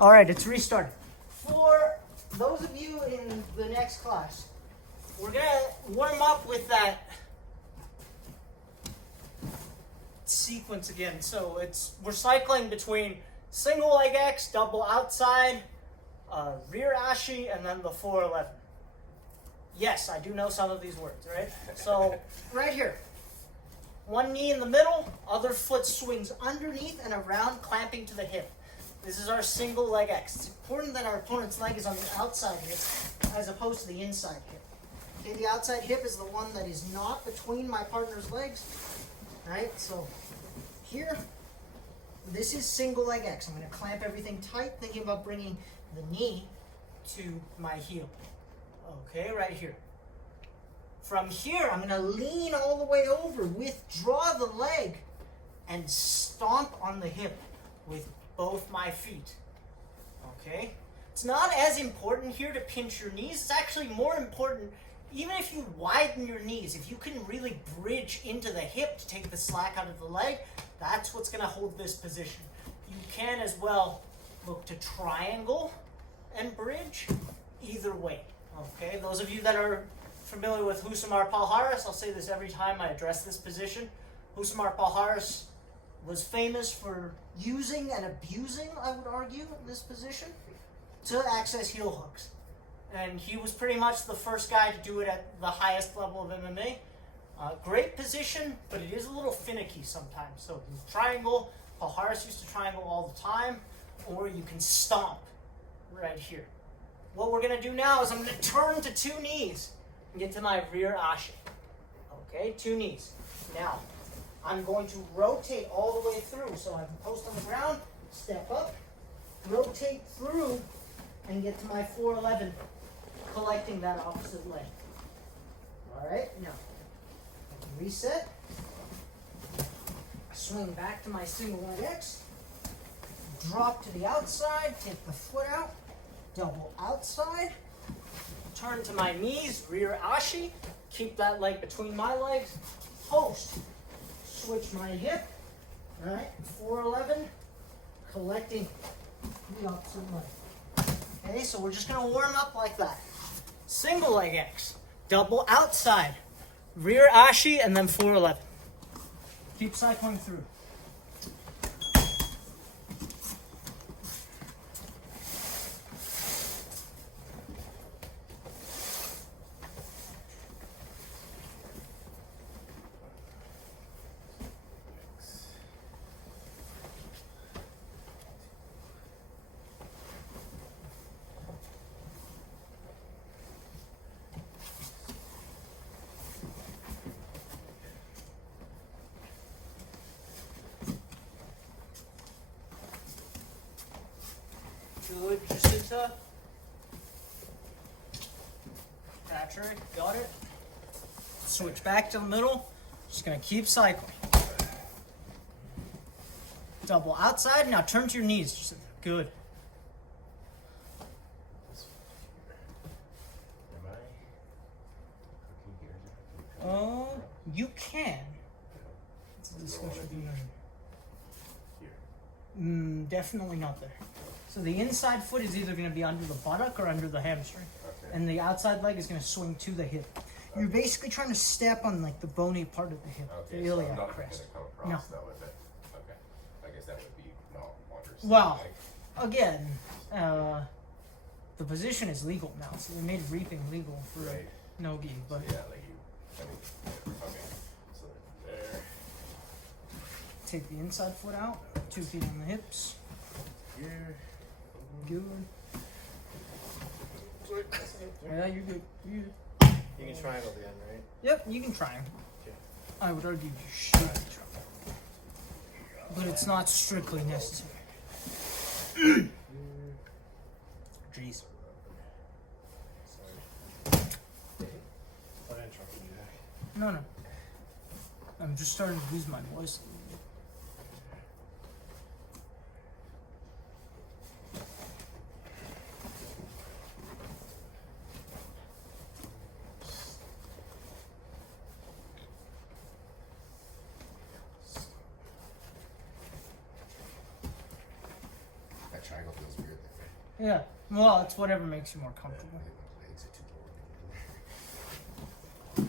All right, it's restarted. For those of you in the next class, we're gonna warm up with that sequence again. So we're cycling between single leg X, double outside, rear ashi, and then the 411. Yes, I do know some of these words, right? So right here, one knee in the middle, other foot swings underneath and around, clamping to the hip. This is our single leg X. It's important that our opponent's leg is on the outside hip as opposed to the inside hip. Okay, the outside hip is the one that is not between my partner's legs. Right, so here, this is single leg X. I'm going to clamp everything tight, thinking about bringing the knee to my heel. Okay, right here. From here, I'm going to lean all the way over, withdraw the leg, and stomp on the hip with both my feet. Okay? It's not as important here to pinch your knees. It's actually more important, even if you widen your knees, if you can really bridge into the hip to take the slack out of the leg, that's what's going to hold this position. You can as well look to triangle and bridge either way. Okay, those of you that are familiar with Husamar Palhares, I'll say this every time I address this position. Husamar Palhares was famous for using and abusing, I would argue, in this position to access heel hooks. And he was pretty much the first guy to do it at the highest level of MMA. Great position, but it is a little finicky sometimes. So you triangle, Palhares used to triangle all the time, or you can stomp right here. What we're going to do now is I'm going to turn to two knees and get to my rear ashi. Okay, two knees. Now, I'm going to rotate all the way through. So I have a post on the ground, step up, rotate through, and get to my 411, collecting that opposite leg. All right, now, reset. Swing back to my single leg X. Drop to the outside, take the foot out. Double outside, turn to my knees, rear ashi, keep that leg between my legs, post, switch my hip, all right, 411, collecting the opposite leg. Okay, so we're just gonna warm up like that. Single leg X, double outside, rear ashi, and then 411. Keep cycling through. Good, Jacinta. Patrick, got it. Switch back to the middle. Just gonna keep cycling. Double outside. Now turn to your knees, Jacinta. Good. Oh, you can. It's a discussion. Definitely not there. So the inside foot is either going to be under the buttock or under the hamstring. Okay. And the outside leg is going to swing to the hip. You're basically trying to step on like the bony part of the hip, the iliac crest. No. Though, is it? Okay. I guess that would be not wonders. Well, again, the position is legal now, so they made reaping legal for no-gi. But so, yeah, like okay. So there. Take the inside foot out, 2 feet on the hips. Here. Good. Yeah, you're good. You're good. You can triangle again, right? Yep, you can try them. Okay. I would argue you should try, but it's not strictly necessary. Jeez. No. I'm just starting to lose my voice. That triangle feels weird. Yeah. Well, it's whatever makes you more comfortable. My legs are too long.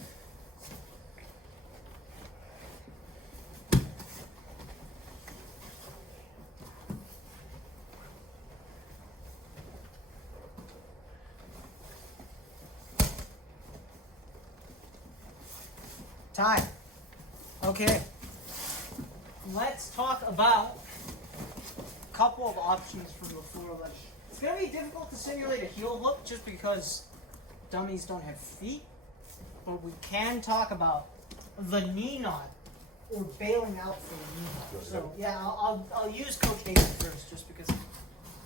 Time. Okay. Let's talk about a couple of options for the 411. It's going to be difficult to simulate a heel hook just because dummies don't have feet, but we can talk about the knee knot or bailing out for the knee knot. So yeah, I'll use Coach Nathan first just because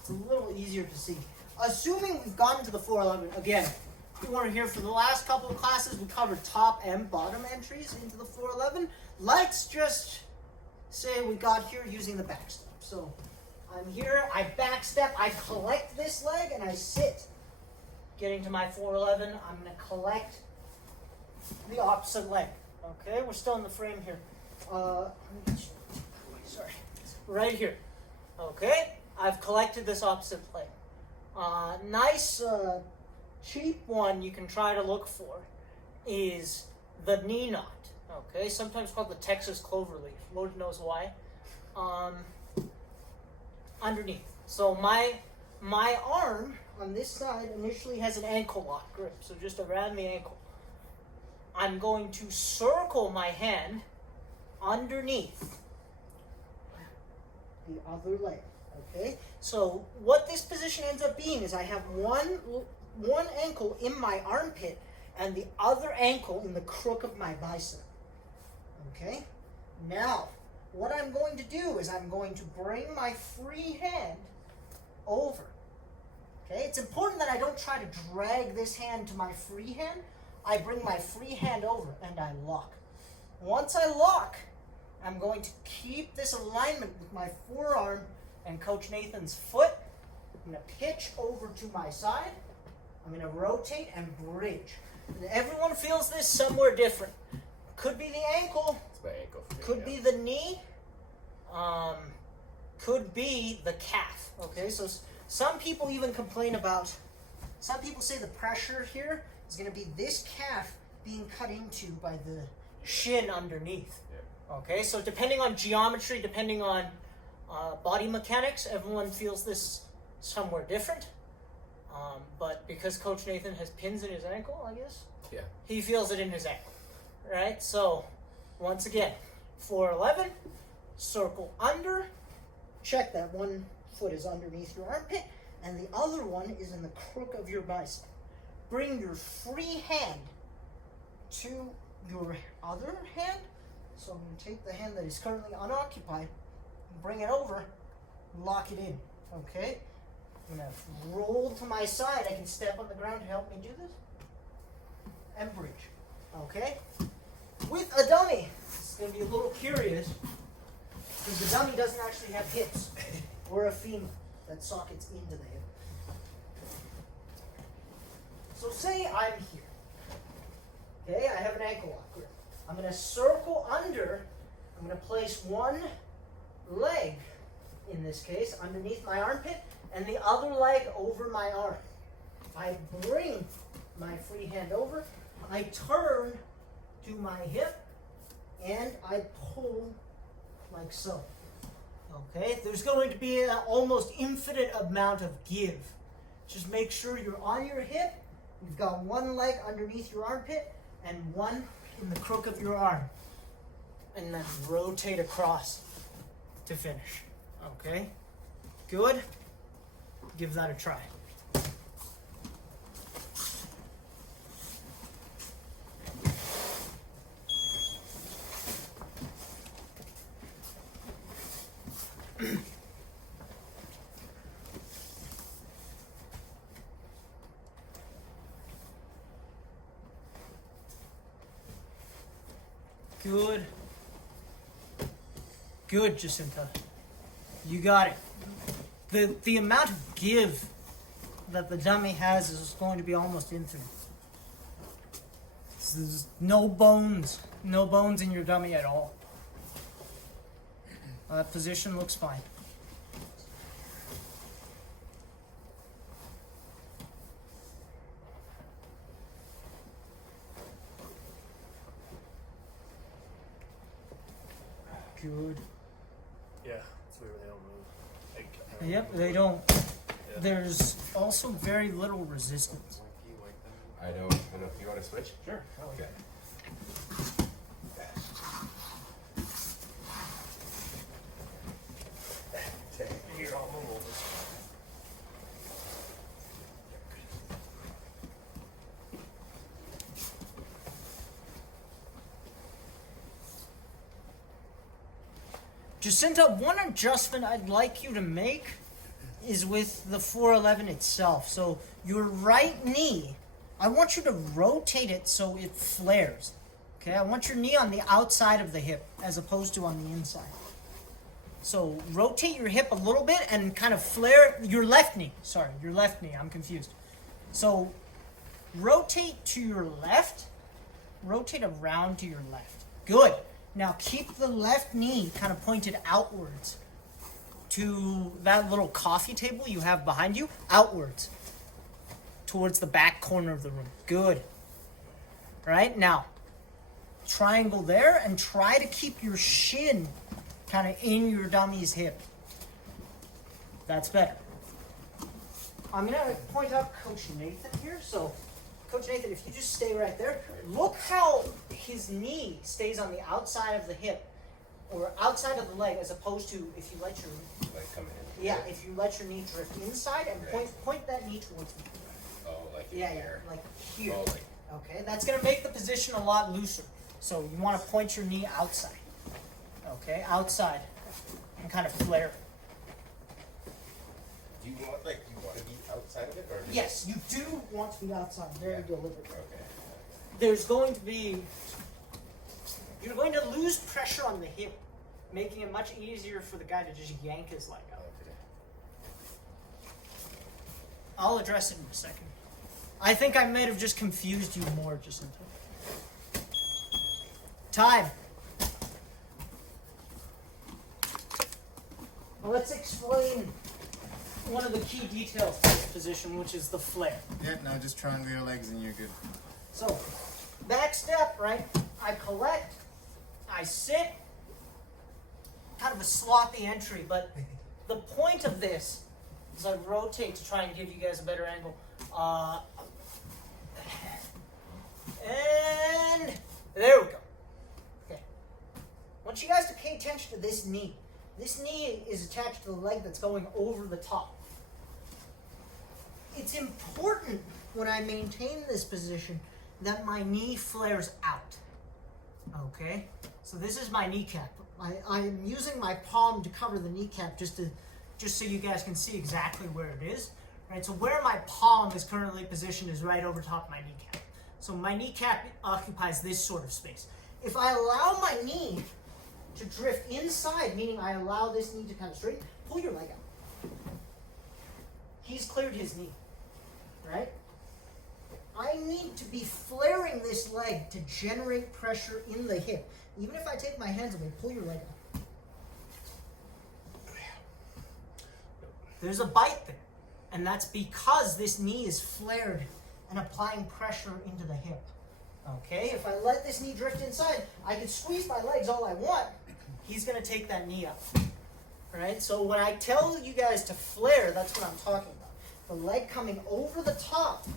it's a little easier to see. Assuming we've gotten to the 411, again, if you weren't here for the last couple of classes, we covered top and bottom entries into the 411. Let's just say we got here using the back step. So I'm here, I back step, I collect this leg, and I sit. Getting to my 411, I'm going to collect the opposite leg. Okay, we're still in the frame here. Sorry, right here. Okay, I've collected this opposite leg. Nice, cheap one you can try to look for is the knee knot. Okay, sometimes called the Texas cloverleaf. Lord knows why. Underneath. So my arm on this side initially has an ankle lock grip, so just around the ankle. I'm going to circle my hand underneath the other leg. Okay, so what this position ends up being is I have one ankle in my armpit and the other ankle in the crook of my bicep. Okay, now what I'm going to do is I'm going to bring my free hand over. Okay, it's important that I don't try to drag this hand to my free hand. I bring my free hand over and I lock. Once I lock, I'm going to keep this alignment with my forearm and Coach Nathan's foot. I'm going to pitch over to my side. I'm going to rotate and bridge. And everyone feels this somewhere different. Could be the ankle. It's my ankle. Could be the knee. Could be the calf. Okay, so some people even complain about, some people say the pressure here is going to be this calf being cut into by the shin underneath. Yeah. Okay, so depending on geometry, depending on body mechanics, everyone feels this somewhere different. But because Coach Nathan has pins in his ankle, I guess, Yeah. he feels it in his ankle. Right? So, once again, 411, circle under, check that one foot is underneath your armpit, and the other one is in the crook of your bicep. Bring your free hand to your other hand. So I'm going to take the hand that is currently unoccupied, bring it over, lock it in. Okay? I'm going to roll to my side. I can step on the ground to help me do this. And bridge. Okay? With a dummy, it's going to be a little curious because the dummy doesn't actually have hips or a femur that sockets into the hip. So say I'm here. Okay, I have an ankle lock grip. I'm going to circle under. I'm going to place one leg, in this case, underneath my armpit, and the other leg over my arm. I bring my free hand over. I turn to my hip, and I pull like so. Okay, there's going to be an almost infinite amount of give. Just make sure you're on your hip. You've got one leg underneath your armpit and one in the crook of your arm. And then rotate across to finish. Okay? Good? Give that a try. Good. Good, Jacinta. You got it. The amount of give that the dummy has is going to be almost infinite. There's no bones in your dummy at all. That position looks fine. Good. Yeah, it's weird when they don't move. Yep, they don't. There's also very little resistance. I don't know if you want to switch. Sure. Okay. Here, I'll move this. Jacinta, one adjustment I'd like you to make is with the 411 itself. So your right knee, I want you to rotate it so it flares. Okay, I want your knee on the outside of the hip as opposed to on the inside. So rotate your hip a little bit and kind of flare your left knee. Sorry, your left knee. I'm confused. So rotate to your left. Rotate around to your left. Good. Now keep the left knee kind of pointed outwards to that little coffee table you have behind you. Outwards. Towards the back corner of the room. Good. Right? Now, triangle there and try to keep your shin kind of in your dummy's hip. That's better. I'm going to point out Coach Nathan here. So, Coach Nathan, if you just stay right there, look how his knee stays on the outside of the hip or outside of the leg as opposed to if you let your Like come in. yeah, if you let your knee drift inside and point that knee towards me. Oh, like Here, like here. Oh, like. Okay, that's going to make the position a lot looser. So you want to point your knee outside. Okay, outside. And kind of flare. Do you want to be outside of it or? Yes, you do want to be outside. Very deliberate. Okay. There's going to be... You're going to lose pressure on the hip, making it much easier for the guy to just yank his leg out. Okay. I'll address it in a second. I think I might have just confused you more just in time. Time. Well, let's explain one of the key details to this position, which is the flare. Yeah, no, just triangle your legs and you're good. So, back step, right? I collect, I sit, kind of a sloppy entry, but the point of this is I rotate to try and give you guys a better angle. And there we go. Okay. I want you guys to pay attention to this knee. This knee is attached to the leg that's going over the top. It's important when I maintain this position that my knee flares out. Okay? So this is my kneecap. I am using my palm to cover the kneecap just so you guys can see exactly where it is. Right? So where my palm is currently positioned is right over top of my kneecap. So my kneecap occupies this sort of space. If I allow my knee to drift inside, meaning I allow this knee to kind of straighten, pull your leg out. He's cleared his knee, right? I need to be flaring this leg to generate pressure in the hip. Even if I take my hands away, pull your leg out. There's a bite there, and that's because this knee is flared and applying pressure into the hip. Okay, if I let this knee drift inside, I can squeeze my legs all I want. He's going to take that knee up. Right? So when I tell you guys to flare, that's what I'm talking about. The leg coming over the top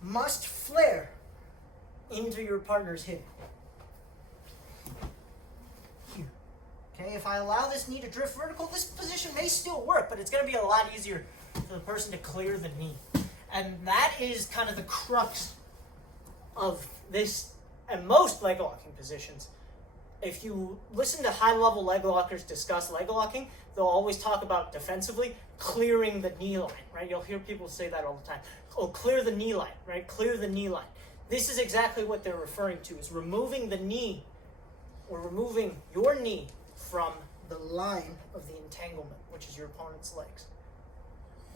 must flare into your partner's hip. Here. Okay, if I allow this knee to drift vertical, this position may still work, but it's going to be a lot easier for the person to clear the knee. And that is kind of the crux of this and most leg locking positions. If you listen to high-level leg lockers discuss leg locking, they'll always talk about defensively clearing the knee line, right? You'll hear people say that all the time. Oh, clear the knee line, right? Clear the knee line. This is exactly what they're referring to, is removing the knee or removing your knee from the line of the entanglement, which is your opponent's legs.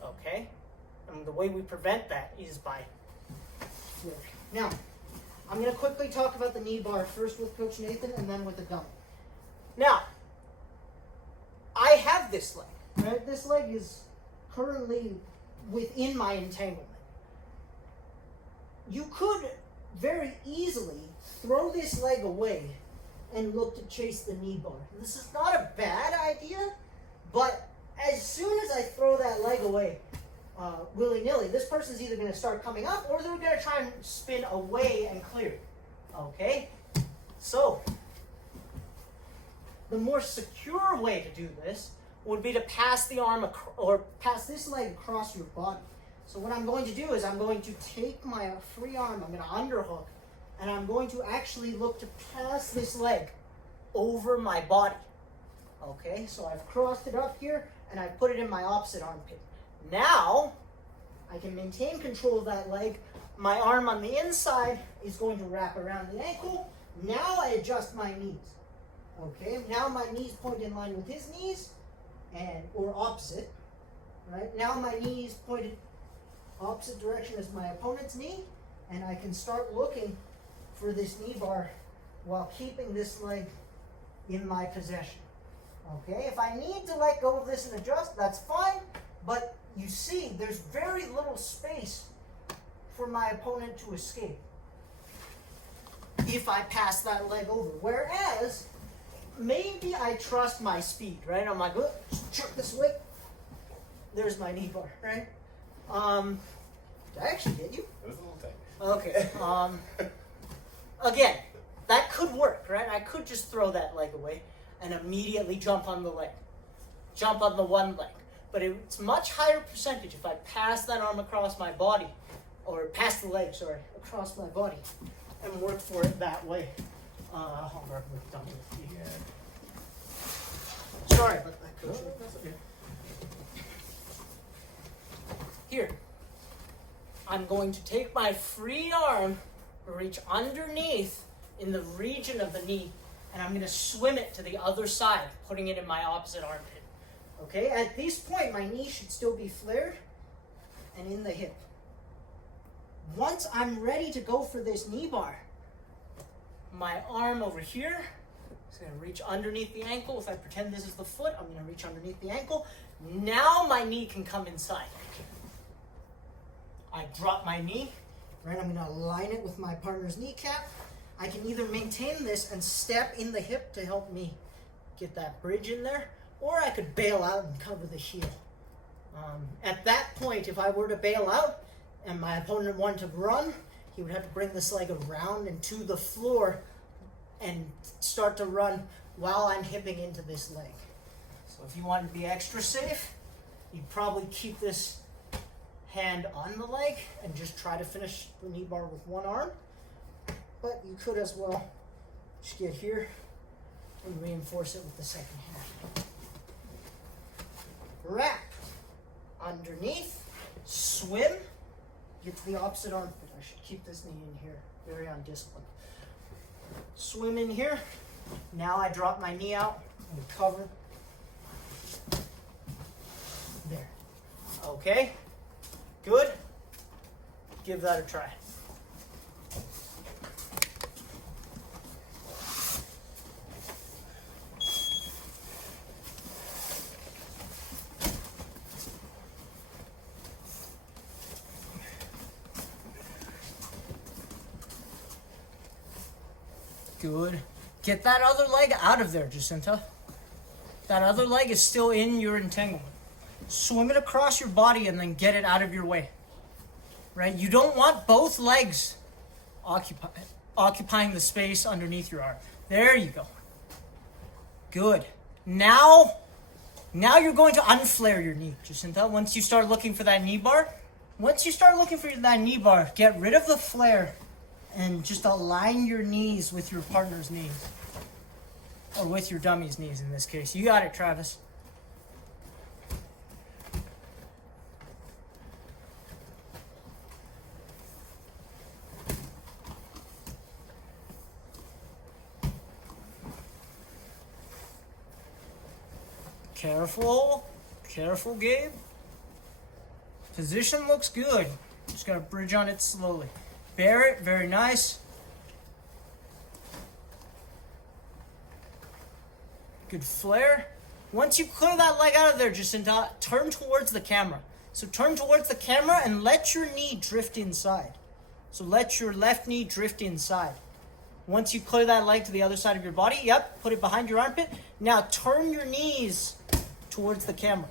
Okay? And the way we prevent that is by flaring. Now, I'm going to quickly talk about the knee bar first with Coach Nathan and then with the dummy. Now, I have this leg. Right? This leg is currently within my entanglement. You could very easily throw this leg away and look to chase the knee bar. This is not a bad idea, but as soon as I throw that leg away, willy-nilly, this person's either going to start coming up or they're going to try and spin away and clear it. Okay? So, the more secure way to do this would be to pass the arm or pass this leg across your body. So what I'm going to do is I'm going to take my free arm, I'm going to underhook, and I'm going to actually look to pass this leg over my body. Okay, so I've crossed it up here and I've put it in my opposite armpit. Now, I can maintain control of that leg. My arm on the inside is going to wrap around the ankle. Now I adjust my knees. Okay, now my knees point in line with his knees, or opposite. Right, now my knees pointed opposite direction as my opponent's knee, and I can start looking for this knee bar while keeping this leg in my possession. Okay, if I need to let go of this and adjust, that's fine, but you see there's very little space for my opponent to escape if I pass that leg over. Whereas, maybe I trust my speed, right? I'm like, oh, chuck this way. There's my knee bar, right? Did I actually get you? It was a little tight. Okay. Again, that could work, right? I could just throw that leg away and immediately jump on the leg. Jump on the one leg. But it's much higher percentage if I pass that arm across my body, or pass the leg, sorry, across my body, and work for it that way. Hold on, we're done with you. Sorry about that, Coach. No, that's okay. Here, I'm going to take my free arm, reach underneath in the region of the knee, and I'm going to swim it to the other side, putting it in my opposite armpit. Okay, at this point, my knee should still be flared and in the hip. Once I'm ready to go for this knee bar, my arm over here is going to reach underneath the ankle. If I pretend this is the foot, I'm going to reach underneath the ankle. Now my knee can come inside. I drop my knee, right? I'm going to align it with my partner's kneecap. I can either maintain this and step in the hip to help me get that bridge in there, or I could bail out and cover the heel. At that point, if I were to bail out and my opponent wanted to run, he would have to bring this leg around and to the floor and start to run while I'm hipping into this leg. So if you wanted to be extra safe, you'd probably keep this hand on the leg and just try to finish the knee bar with one arm. But you could as well just get here and reinforce it with the second hand. Wrap underneath, swim, get to the opposite armpit. I should keep this knee in here, very undisciplined. Swim in here. Now I drop my knee out and cover. There. Okay. Good. Give that a try. Good. Get that other leg out of there, Jacinta. That other leg is still in your entanglement. Swim it across your body and then get it out of your way. Right? You don't want both legs occupying the space underneath your arm. There you go. Good. Now you're going to unflare your knee, Jacinta. Once you start looking for that knee bar, get rid of the flare and just align your knees with your partner's knees. Or with your dummy's knees in this case. You got it, Travis. Careful, Gabe. Position looks good. Just gotta bridge on it slowly. Bear it, very nice. Good flare. Once you clear that leg out of there, Jacinta, turn towards the camera. So turn towards the camera and let your knee drift inside. So let your left knee drift inside. Once you clear that leg to the other side of your body, yep, put it behind your armpit. Now turn your knees towards the camera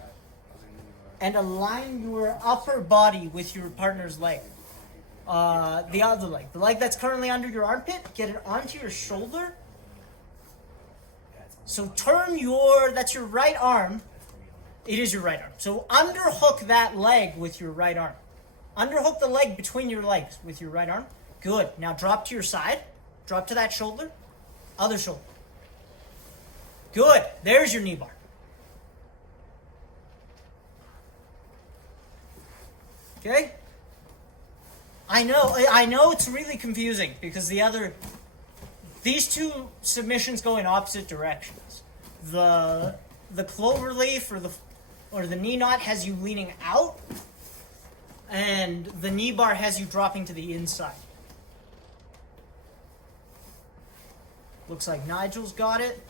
and align your upper body with your partner's leg. The other leg, the leg that's currently under your armpit, get it onto your shoulder. So turn that's your right arm. It is your right arm. So underhook that leg with your right arm. Underhook the leg between your legs with your right arm. Good. Now drop to your side. Drop to that shoulder. Other shoulder. Good. There's your knee bar. Okay? I know it's really confusing because these two submissions go in opposite directions. The clover leaf or the knee knot has you leaning out, and the knee bar has you dropping to the inside. Looks like Nigel's got it.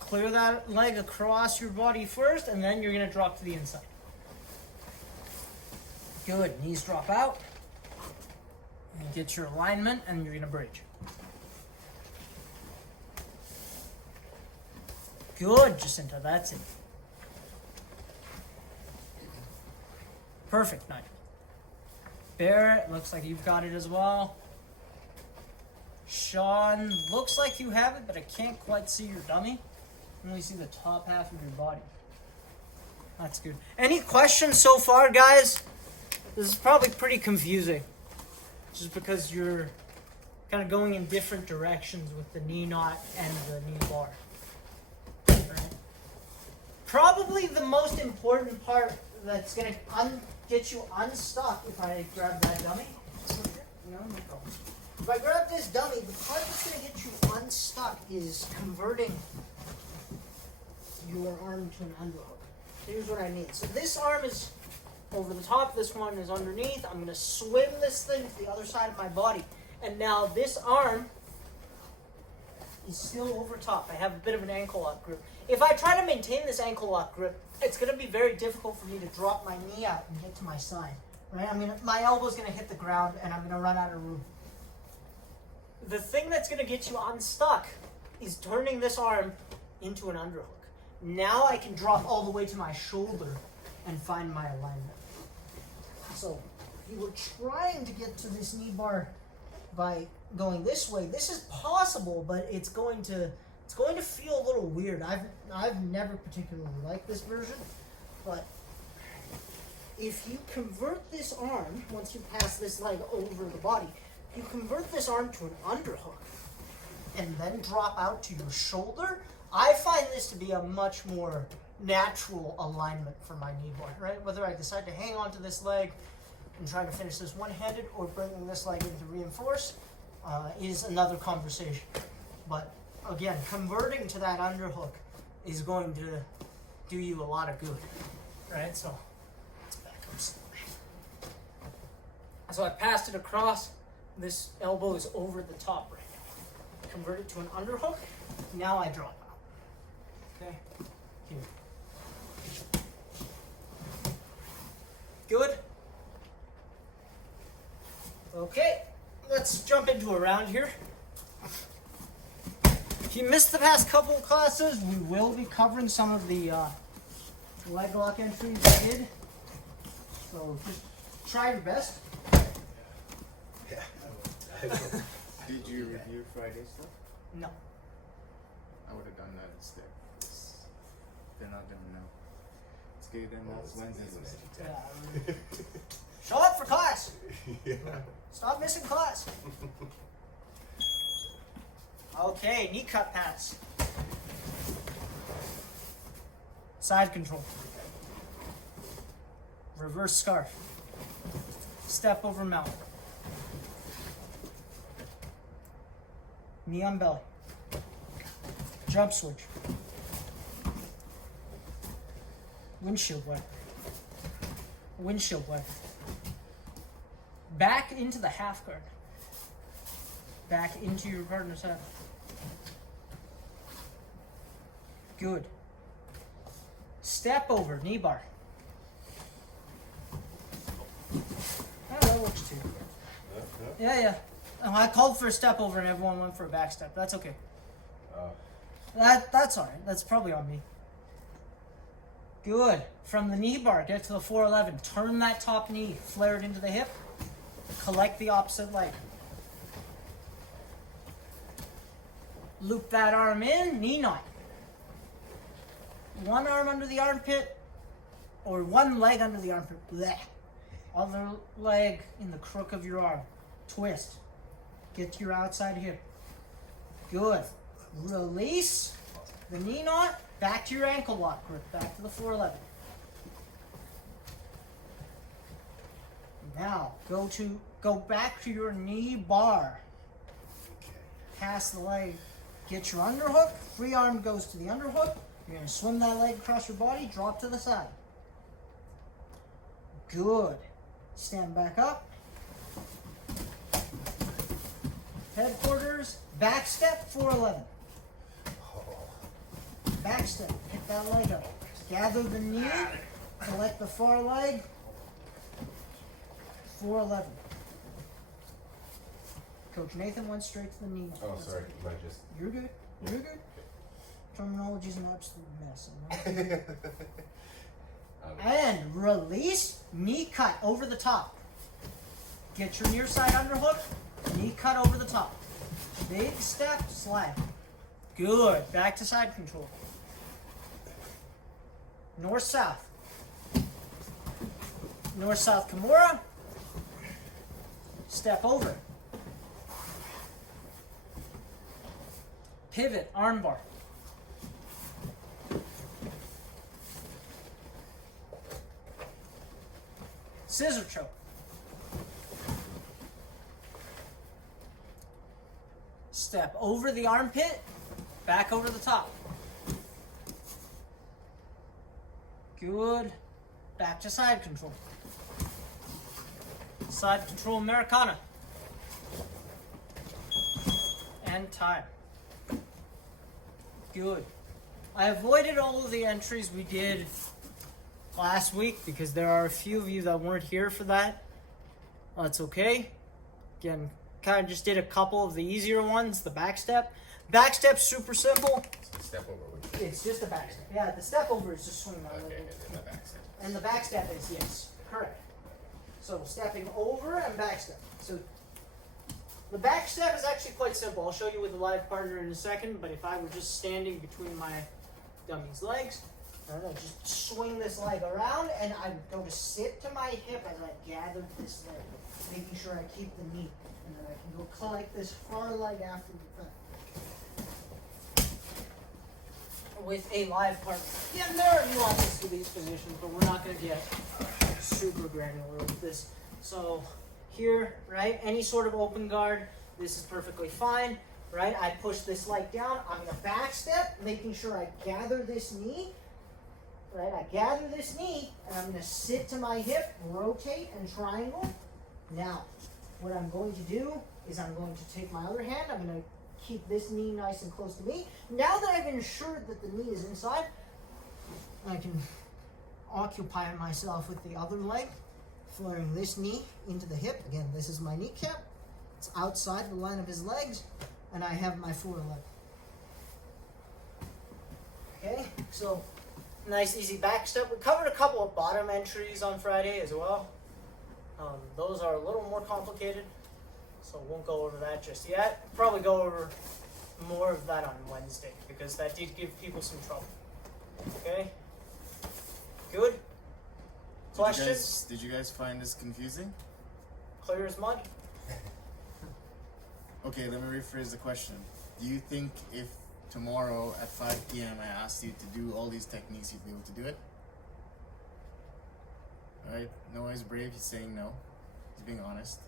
Clear that leg across your body first, and then you're going to drop to the inside. Good. Knees drop out. And get your alignment, and you're going to bridge. Good, Jacinta. That's it. Perfect, Nigel. Barrett, looks like you've got it as well. Sean, looks like you have it, but I can't quite see your dummy. I only see the top half of your body. That's good. Any questions so far, guys? This is probably pretty confusing. Just because you're kind of going in different directions with the knee knot and the knee bar. Right? Probably the most important part that's going to get you unstuck, if I grab that dummy. No problem. If I grab this dummy, the part that's going to get you unstuck is converting your arm to an underhook. Here's what I need. So this arm is over the top, this one is underneath. I'm going to swim this thing to the other side of my body. And now this arm is still over top. I have a bit of an ankle lock grip. If I try to maintain this ankle lock grip, it's going to be very difficult for me to drop my knee out and get to my side. Right? My elbow's going to hit the ground and I'm going to run out of room. The thing that's going to get you unstuck is turning this arm into an underhook. Now I can drop all the way to my shoulder and find my alignment. So if you were trying to get to this knee bar by going this way, this is possible, but it's going to feel a little weird. I've never particularly liked this version, but if you convert this arm, once you pass this leg over the body, you convert this arm to an underhook and then drop out to your shoulder, I find this to be a much more natural alignment for my knee bar, right? Whether I decide to hang on to this leg and try to finish this one-handed or bringing this leg in to reinforce is another conversation. But again, converting to that underhook is going to do you a lot of good, right? So let's back up slowly. So I passed it across. This elbow is over the top right now. Convert it to an underhook. Now I drop out. Okay. Here. Good. Okay, let's jump into a round here. If you missed the past couple of classes, we will be covering some of the leg lock entries I did. So just try your best. Yeah. Did you review Friday stuff? No. I would have done that instead. They're not done now. It's good then. That's Wednesdays. Yeah. Show up for class. Yeah. Stop missing class. Okay, knee cut pass. Side control. Reverse scarf. Step over mount. Knee on belly. Jump switch. Windshield wiper. Windshield wiper. Back into the half guard. Back into your partner's head. Good. Step over, knee bar. Oh, that works too. Yeah. Oh, I called for a step over and everyone went for a back step. That's okay. Oh. That's alright. That's probably on me. Good. From the knee bar, get to the 411. Turn that top knee, flare it into the hip. Collect the opposite leg. Loop that arm in, knee knot. One arm under the armpit, or one leg under the armpit. Blech. Other leg in the crook of your arm. Twist. Get to your outside hip. Good. Release the knee knot. Back to your ankle lock grip. Back to the 411. Now, go back to your knee bar. Pass the leg. Get your underhook. Free arm goes to the underhook. You're going to swim that leg across your body. Drop to the side. Good. Stand back up. Headquarters. Back step, 411. Back step. Pick that leg up. Gather the knee. Collect the far leg. 411. Coach Nathan went straight to the knee. Oh, sorry. I just. You're good. You're good. Terminology's an absolute mess. And release, knee cut over the top. Get your near side underhook, knee cut over the top. Big step, slide. Good. Back to side control. North south. North south Kimura. Step over. Pivot, armbar. Scissor choke. Step over the armpit, back over the top. Good. Back to side control. Side control Americana. And time. Good. I avoided all of the entries we did last week because there are a few of you that weren't here for that. That's okay. Again, kind of just did a couple of the easier ones. The back step. Back step's super simple. Step over. It's just a back step. Yeah, the step over is just swinging my leg. Okay, and then the back step. And the back step is, yes, correct. So stepping over and back step. So the back step is actually quite simple. I'll show you with a live partner in a second, but if I were just standing between my dummy's legs, I don't know, just swing this leg around and I would go to sit to my hip as I gathered this leg, making sure I keep the knee. And then I can go collect this far leg after the fact. With a live partner. Yeah, there are nuances to these positions, but we're not going to get super granular with this. So here, right, any sort of open guard, this is perfectly fine, right? I push this leg down. I'm going to back step, making sure I gather this knee, right? I gather this knee, and I'm going to sit to my hip, rotate, and triangle. Now, what I'm going to do is I'm going to take my other hand, I'm going to keep this knee nice and close to me. Now that I've ensured that the knee is inside, I can occupy myself with the other leg, flaring this knee into the hip. Again, this is my kneecap. It's outside the line of his legs, and I have my foreleg. Okay, so nice easy back step. We covered a couple of bottom entries on Friday as well. Those are a little more complicated, so won't go over that just yet. Probably go over more of that on Wednesday because that did give people some trouble. Okay? Good? Questions? Did you guys find this confusing? Clear as mud? Okay, let me rephrase the question. Do you think if tomorrow at 5 p.m. I asked you to do all these techniques, you'd be able to do it? Alright, Noah's brave, he's saying no. He's being honest.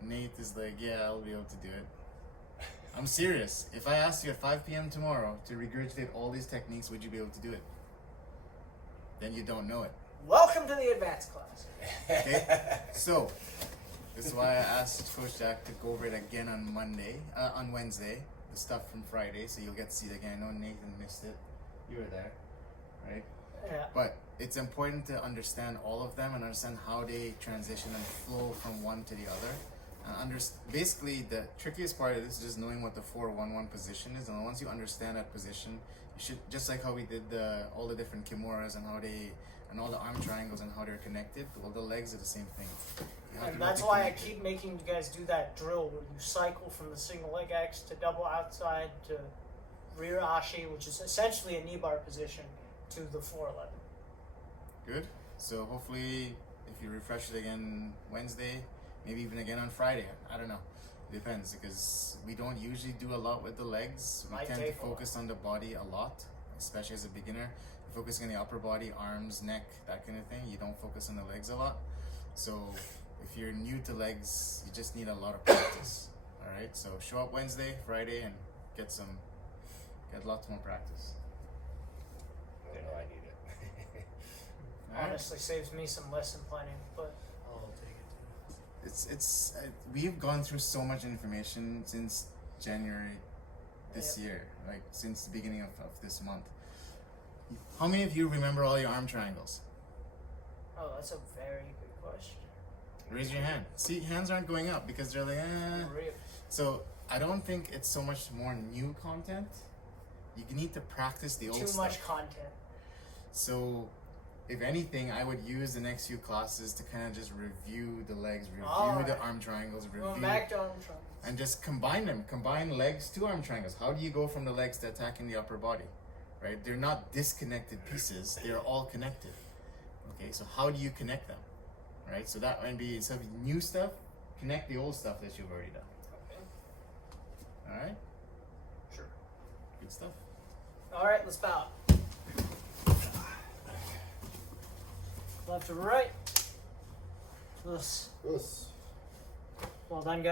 Nate is like, yeah, I'll be able to do it. I'm serious. If I asked you at 5 p.m. tomorrow to regurgitate all these techniques, would you be able to do it? Then you don't know it. Welcome to the advanced class. Okay? So, this is why I asked Coach Jack to go over it again on Wednesday, the stuff from Friday, so you'll get to see it again. I know Nathan missed it. You were there, right? Yeah. But it's important to understand all of them and understand how they transition and flow from one to the other. And basically, the trickiest part of this is just knowing what the 4-1-1 position is. And once you understand that position, you should, just like how we did all the different kimuras and all the arm triangles and how they're connected. Well, the legs are the same thing. And that's why I keep making you guys do that drill where you cycle from the single leg X to double outside to rear ashi, which is essentially a knee bar position, to the 411. Good. So hopefully, if you refresh it again Wednesday, maybe even again on Friday. I don't know. It depends, because we don't usually do a lot with the legs. We tend to focus on the body a lot, especially as a beginner. You're focusing on the upper body, arms, neck, that kind of thing. You don't focus on the legs a lot. So if you're new to legs, you just need a lot of practice. All right. So show up Wednesday, Friday, and get lots more practice. I know I need it. Honestly, saves me some lesson planning, but I'll take it too. We've gone through so much information since January this year, like since the beginning of this month. How many of you remember all your arm triangles? oh, that's a very good question. Raise your hand. See, hands aren't going up because they're like, Real. So I don't think it's so much more new content. You need to practice the old Too stuff. much content. So if anything, I would use the next few classes to kind of just review the legs, review the arm triangles, Going back to arm triangles. and just combine them. Combine legs to arm triangles. How do you go from the legs to attacking the upper body? Right? They're not disconnected pieces. They're all connected. Okay, so how do you connect them? Right? So that might be, instead of new stuff, connect the old stuff that you've already done. Okay. All right? Sure. Good stuff. All right, let's bow. Left to right. This. Yes. Well done, guys.